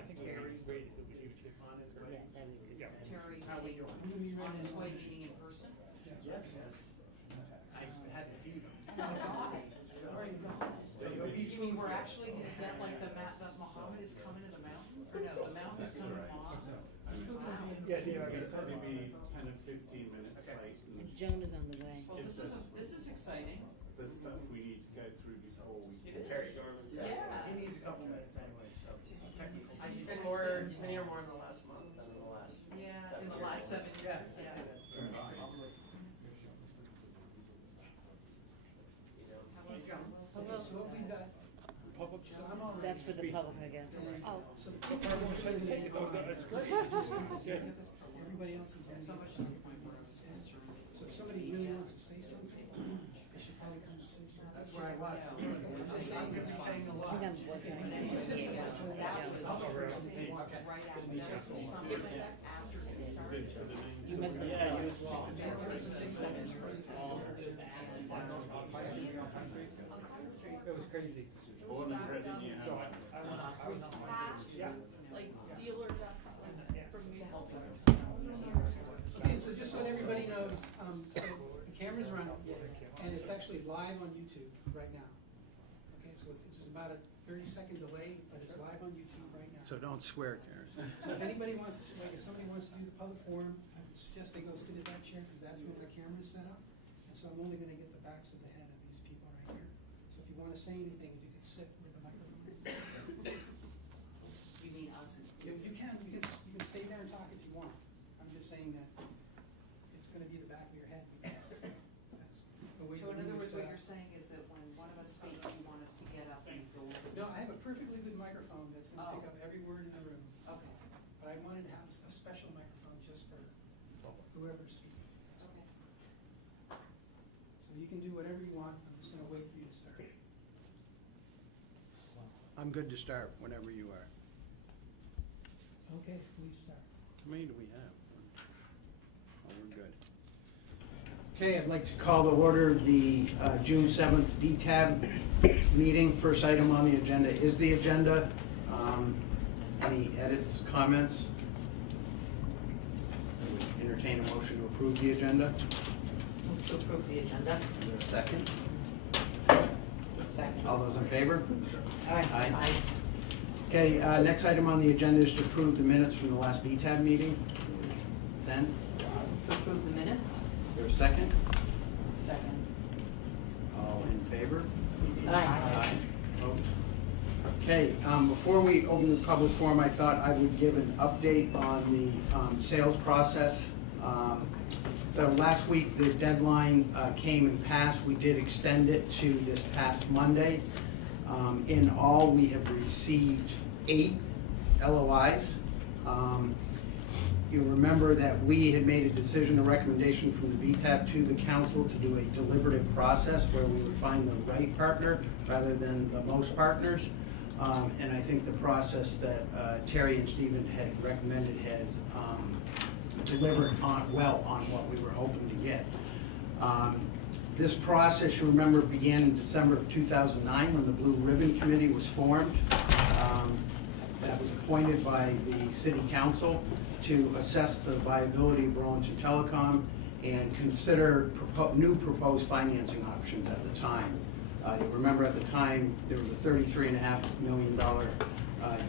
I think Terry's waited, it was usually on his way. Yeah, that'd be good. Yeah. Terry, How we doing? on his way meeting in person? Yes. I had to feed him. Sorry, God. So you'll be You mean we're actually gonna get like the that Muhammad is coming to the mountain? Or no, the mountain is coming to Muhammad? Wow. Yeah, yeah, I It's guess. probably be 10 or 15 minutes Okay. late. And Joan is on the way. Well, this is exciting. The stuff we need to go through before we. It is. Terry Dorman said, Yeah. he needs a couple minutes anyway, so technical. You've been here more in the last month than in the last. Yeah, 7 in the years. last 7 years, Yeah, yeah. that's it. You know, How about you? Okay, so what we got, Public. so I'm all ready. That's for the public, I guess. Oh. So That's great. Yeah. everybody else is on. So much to the point where I was answering. So if somebody really wants to say something, they should probably come and say something. That's where I was. I'm gonna be saying a I lot. think I'm working on If you sit it. there, so that was Joan. the first person to walk out. Right after, that was the summer after they started. You must have been close. It was crazy. Born and bred in your So house. I went on my, yeah. Like dealer from New Okay, so just so everybody knows, so the camera's running, and it's actually live on YouTube right now. Okay, so it's about a 30-second delay, but it's live on YouTube right now. So don't swear, Terrence. So if anybody wants to, like, if somebody wants to do the public forum, I would suggest they go sit at that chair, because that's where my camera's set up. And so I'm only gonna get the backs of the head of these people right here. So if you wanna say anything, if you could sit where the microphone is. You mean us? You can stay there and talk if you want. I'm just saying that it's gonna be the back of your head, because that's the way. So in the other room words, is set what up. you're saying is that when one of us speaks, you want us to get up and go. No, I have a perfectly good microphone that's gonna pick Oh. up every word in the room. Okay, But I wanted to have a special microphone just for whoever's speaking. okay. So you can do whatever you want, I'm just gonna wait for you to start. I'm good to start whenever you are. Okay, please start. How many do we have? Oh, we're good. Okay, I'd like to call to order the June 7th BTAB meeting. First item on the agenda is the agenda. Any edits, comments? I would entertain a motion to approve the agenda. Move to approve the agenda. Is there a second? Second. All those in favor? Aye. Aye. Okay, next item on the agenda is to approve the minutes from the last BTAB meeting. Then, To approve the minutes? is there a second? Second. All in favor? Aye. Opposed? Okay, before we open the public forum, I thought I would give an update on the sales process. So last week, the deadline came and passed. We did extend it to this past Monday. In all, we have received 8 LOIs. You'll remember that we had made a decision, a recommendation from the BTAB to the council to do a deliberative process where we would find the right partner rather than the most partners. And I think the process that Terry and Stephen had recommended has delivered well on what we were hoping to get. This process, you remember, began in December of 2009 when the Blue Ribbon Committee was formed. That was appointed by the City Council to assess the viability of Burlington Telecom and consider new proposed financing options at the time. You remember at the time, there was a $33.5 million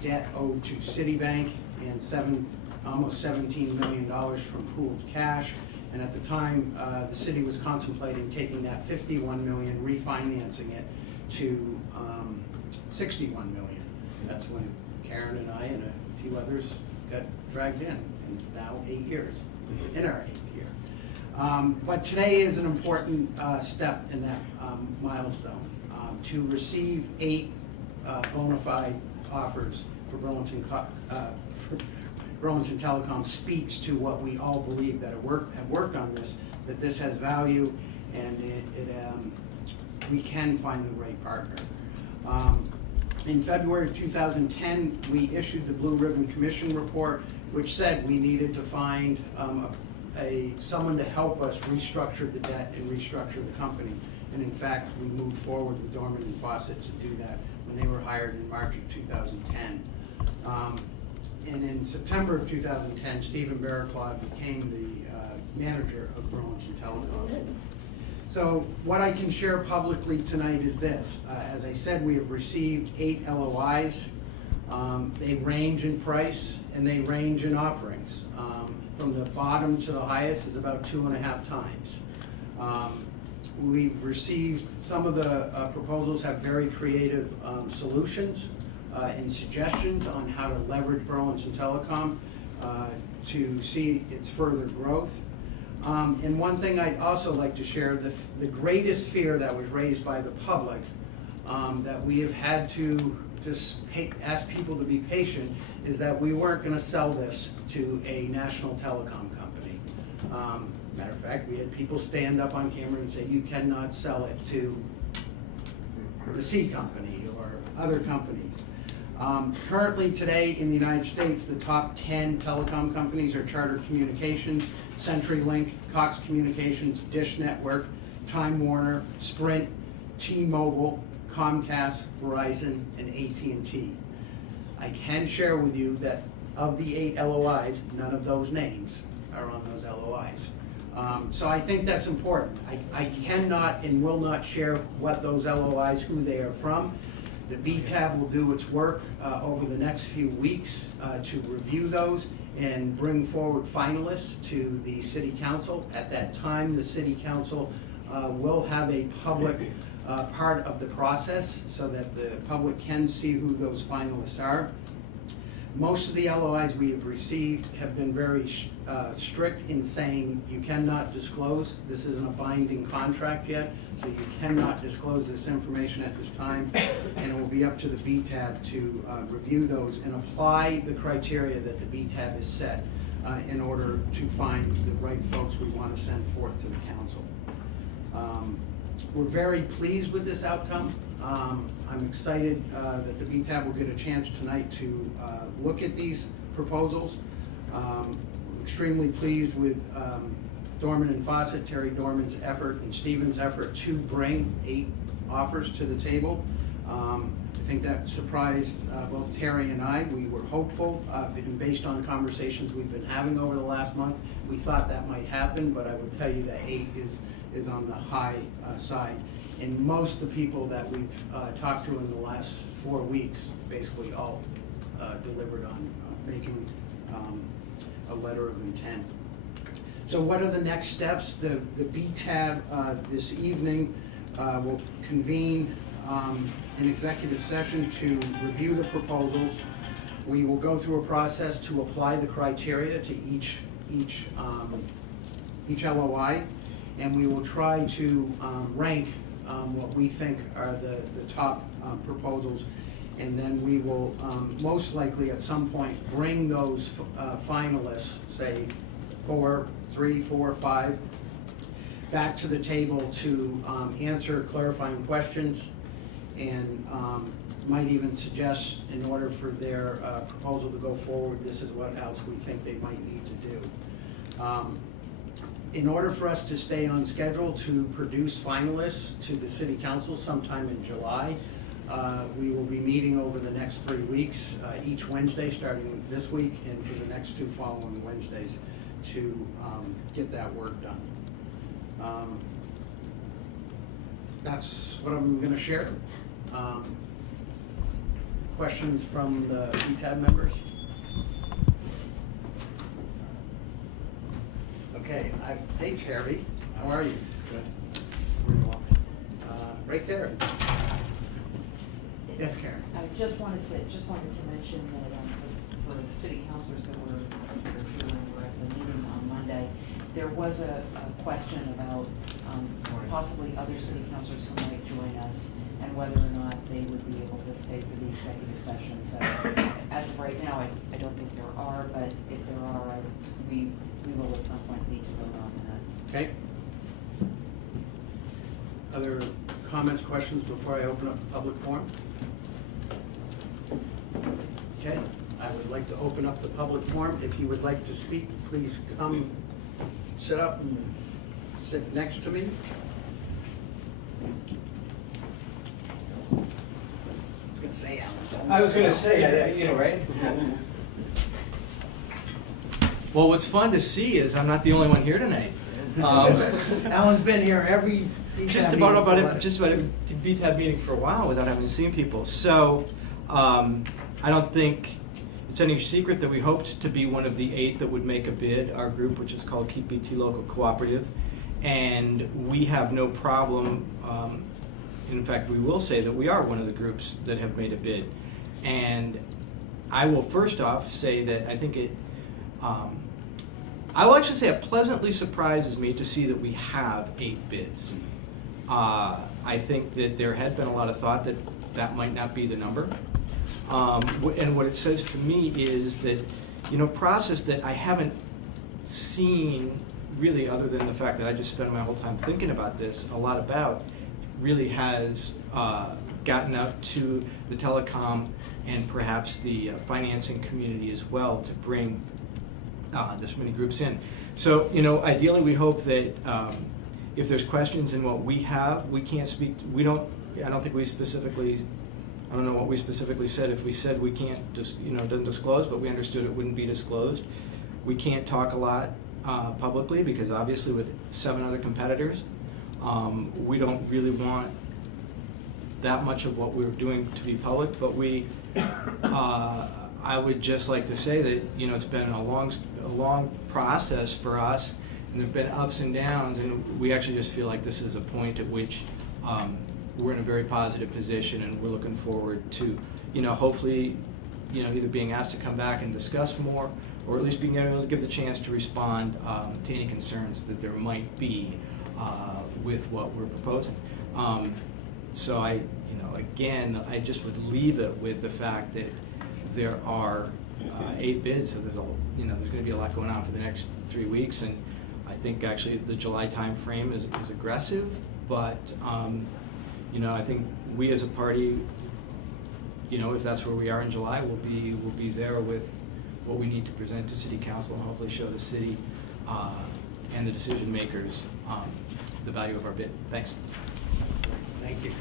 debt owed to Citibank and almost $17 million from pooled cash. And at the time, the city was contemplating taking that $51 million, refinancing it to $61 million. That's when Karen and I and a few others got dragged in, and it's now 8 years, in our 8th year. But today is an important step in that milestone. To receive 8 bona fide offers for Burlington Telecom speaks to what we all believe that have worked on this, that this has value, and we can find the right partner. In February of 2010, we issued the Blue Ribbon Commission report, which said we needed to find someone to help us restructure the debt and restructure the company. And in fact, we moved forward with Dorman and Fawcett to do that when they were hired in March of 2010. in September of 2010, Stephen Barraclough became the manager of Burlington Telecom. So what I can share publicly tonight is this. As I said, we have received 8 LOIs. They range in price and they range in offerings. From the bottom to the highest is about 2.5 times. We've received, some of the proposals have very creative solutions and suggestions on how to leverage Burlington Telecom to see its further growth. And one thing I'd also like to share, the greatest fear that was raised by the public, that we have had to just ask people to be patient, is that we weren't gonna sell this to a national telecom company. Matter of fact, we had people stand up on camera and say, you cannot sell it to the C company or other companies. Currently today in the United States, the top 10 telecom companies are Charter Communications, CenturyLink, Cox Communications, Dish Network, Time Warner, Sprint, T-Mobile, Comcast, Verizon, and AT&T. I can share with you that of the 8 LOIs, none of those names are on those LOIs. So I think that's important. I cannot and will not share what those LOIs, who they are from. The BTAB will do its work over the next few weeks to review those and bring forward finalists to the City Council. At that time, the City Council will have a public part of the process so that the public can see who those finalists are. Most of the LOIs we have received have been very strict in saying you cannot disclose. This isn't a binding contract yet, so you cannot disclose this information at this time. And it will be up to the BTAB to review those and apply the criteria that the BTAB has set in order to find the right folks we want to send forth to the council. We're very pleased with this outcome. I'm excited that the BTAB will get a chance tonight to look at these proposals. Extremely pleased with Dorman and Fawcett, Terry Dorman's effort and Stephen's effort to bring 8 offers to the table. I think that surprised both Terry and I. We were hopeful, and based on conversations we've been having over the last month, we thought that might happen, but I would tell you that 8 is on the high side. And most of the people that we've talked to in the last 4 weeks basically all delivered on making a letter of intent. So what are the next steps? The BTAB this evening will convene an executive session to review the proposals. We will go through a process to apply the criteria to each LOI, and we will try to rank what we think are the top proposals, and then we will most likely at some point bring those finalists, say 3, 4, 5, back to the table to answer clarifying questions, and might even suggest, in order for their proposal to go forward, this is what else we think they might need to do. In order for us to stay on schedule to produce finalists to the City Council sometime in July, we will be meeting over the next 3 weeks, each Wednesday, starting this week, and for the next 2 following Wednesdays to get that work done. That's what I'm going to share. Questions from the BTAB members? Okay, hey Terry, how are you? Good. Right there. Yes, Karen. I just wanted to mention that for the city councilors that were here when we were at the meeting on Monday, there was a question about possibly other city councilors who might join us and whether or not they would be able to stay for the executive session. So as of right now, I don't think there are, but if there are, we will at some point need to vote on that. Okay. Other comments, questions before I open up the public forum? Okay, I would like to open up the public forum. If you would like to speak, please come sit up and sit next to me. I was gonna say, Alan. I was gonna say, you know, right? Well, what's fun to see is I'm not the only one here tonight. Alan's been here every. Just about every BTAB meeting for a while without having seen people. So I don't think it's any secret that we hoped to be one of the 8 that would make a bid, our group, which is called Keep BT Local Cooperative. And we have no problem, in fact, we will say that we are one of the groups that have made a bid. And I will first off say that I think I will actually say it pleasantly surprises me to see that we have 8 bids. I think that there had been a lot of thought that that might not be the number. And what it says to me is that, process that I haven't seen really, other than the fact that I just spent my whole time thinking about this, a lot about, really has gotten out to the telecom and perhaps the financing community as well to bring this many groups in. So, ideally we hope that if there's questions in what we have, we can't speak, I don't know what we specifically said. If we said we can't just, doesn't disclose, but we understood it wouldn't be disclosed. We can't talk a lot publicly because obviously with 7 other competitors, we don't really want that much of what we're doing to be public, but I would just like to say that, it's been a long process for us, and there've been ups and downs, and we actually just feel like this is a point at which we're in a very positive position, and we're looking forward to, hopefully, either being asked to come back and discuss more, or at least being able to give the chance to respond to any concerns that there might be with what we're proposing. So again, I just would leave it with the fact that there are 8 bids, so there's going to be a lot going on for the next 3 weeks, and I think actually the July time frame is aggressive, but I think we as a party, if that's where we are in July, we'll be there with what we need to present to City Council and hopefully show the city and the decision makers the value of our bid. Thanks. Thank you.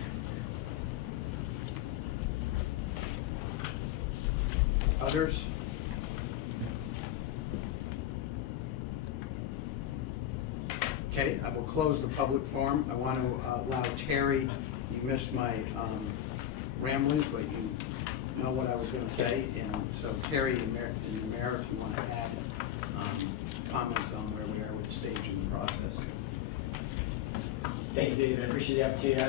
Others? Okay, I will close the public forum. I want to allow Terry, you missed my ramblings, but you know what I was going to say. And so Terry and the mayor, if you want to add comments on where we are with the stage in the process. Thank you, David. I appreciate the opportunity.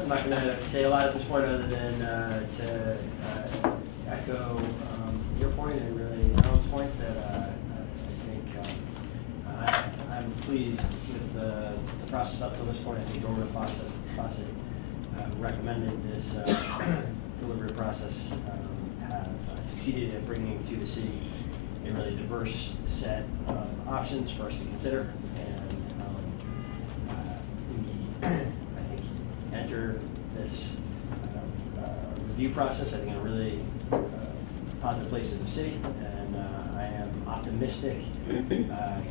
I'm not going to say a lot at this point other than to echo your point and really Alan's point that I think I'm pleased with the process up to this point. I think Dorman Fawcett recommended this delivery process have succeeded at bringing to the city a really diverse set of options for us to consider. I think, enter this review process, I think, in a really positive place as a city, and I am optimistic,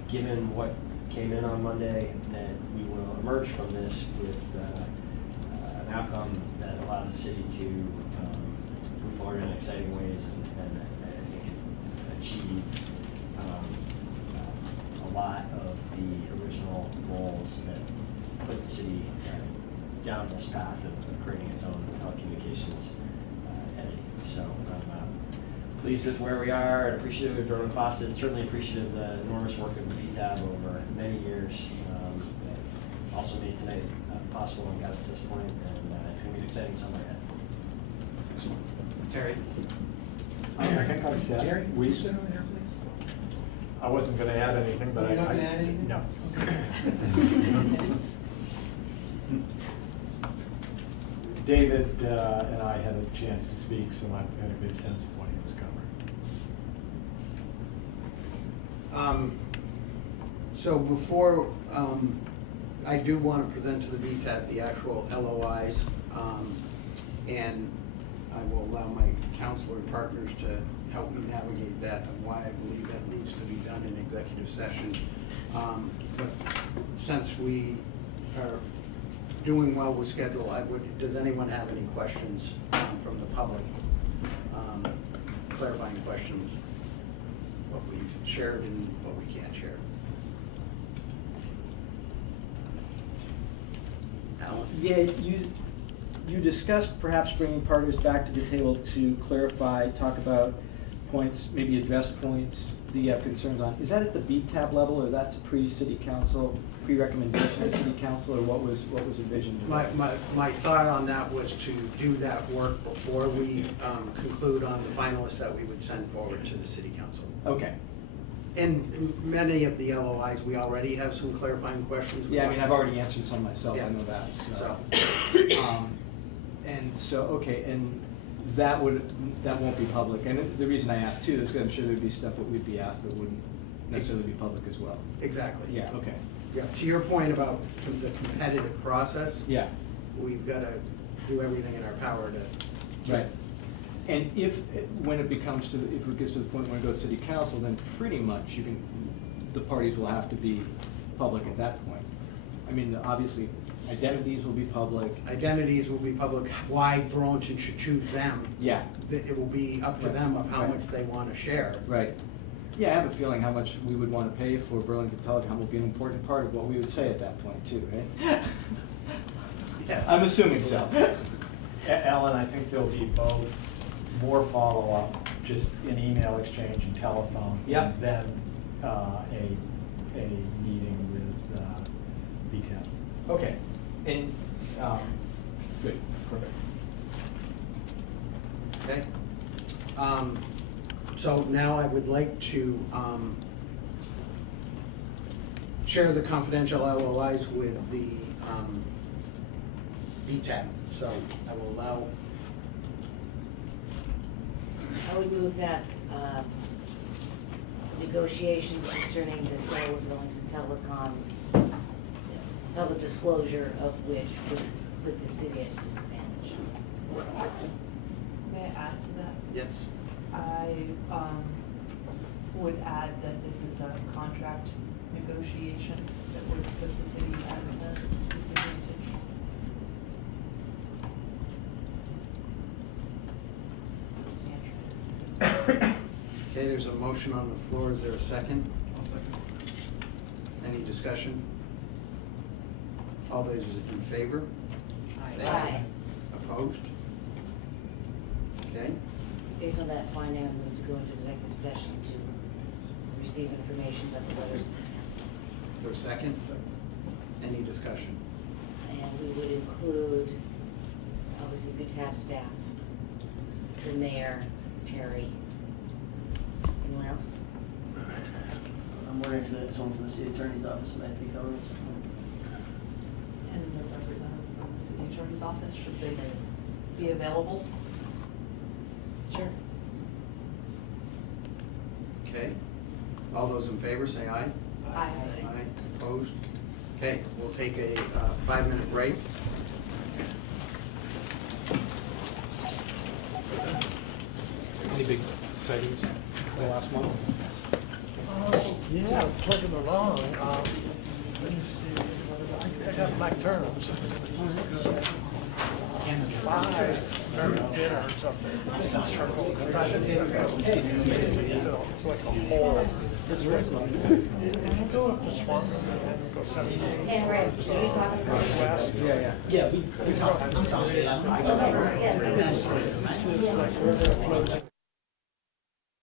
given what came in on Monday, that we will emerge from this with an outcome that allows the city to move forward in exciting ways and I think achieve a lot of the original goals that put the city down this path of creating its own telecommunications entity. So I'm pleased with where we are and appreciative of Dorman Fawcett, certainly appreciative of the enormous work of the BTAB over many years. That also made tonight possible and got us to this point, and it's going to be an exciting summer ahead. Terry? I think I said. Jerry, will you sit over there, please? I wasn't going to add anything, but You're not going to add anything? No. Okay. David and I had a chance to speak, so I had a good sense of what he was covering. So before, I do want to present to the BTAT the actual LOIs, and I will allow my counselor partners to help me navigate that and why I believe that needs to be done in executive session. But since we are doing well with schedule, does anyone have any questions from the public? Clarifying questions, what we've shared and what we can't share. Alan? Yeah, you discussed perhaps bringing partners back to the table to clarify, talk about points, maybe address points that you have concerns on. Is that at the BTAB level, or that's pre-city council, pre-recommendation of city council, or what was envisioned? My thought on that was to do that work before we conclude on the finalists that we would send forward to the city council. Okay. In many of the LOIs, we already have some clarifying questions. Yeah, I mean, I've already answered some myself, Yeah. I know that, So, And so, okay, and that won't be public, and the reason I asked too is because I'm sure there'd be stuff that we'd be asked that wouldn't necessarily be public as well. exactly. Yeah, okay, Yeah, to your point about the competitive process, yeah, we've got to do everything in our power to. right. And when it gets to the point when it goes to city council, then pretty much the parties will have to be public at that point. I mean, obviously, identities will be public. Identities will be public, why Burlington should choose them. Yeah. It will be up to them of how Right. much they want to share. Right. Yeah, I have a feeling how much we would want to pay for Burlington Telecom will be an important part of what we would say at that point too, right? Yes. I'm assuming so. Ellen, I think there'll be both more follow-up, just in email exchange and telephone. Yep. And then a meeting with BTAB. Okay, and, good, perfect. Okay. So now I would like to share the confidential LOIs with the BTAB. So I will allow. I would move that negotiations concerning the sale of Burlington Telecom, public disclosure of which would put the city at disadvantage. May I add to that? Yes. I would add that this is a contract negotiation that would put the city at a disadvantage. Substantial. Okay, there's a motion on the floor. Is there a second? Any discussion? All those in favor? Say Aye. Opposed? Okay. Based on that finding, I move to go into executive session to receive information about the letters of Is there a second? Any discussion? intent. And we would include, obviously, BTAB staff, the mayor, Terry. Anyone else? I'm wondering if someone from the city attorney's office might be coming. And the representative from the city attorney's office, should they be available? Sure. Okay. All those in favor, say aye. Aye. Aye. Opposed? Okay, we'll take a 5-minute break. Any big sightings the last month? Yeah, plugging along. Let me see. I got black turtles. 5 very dinner or something. Charcoal. It's like a whole. It's really good. If you go up to Swan, go 17. And Ray, are you talking about? West. Yeah. Yeah, we talked. I'm sorry. Okay, yeah. It's like where they're floating.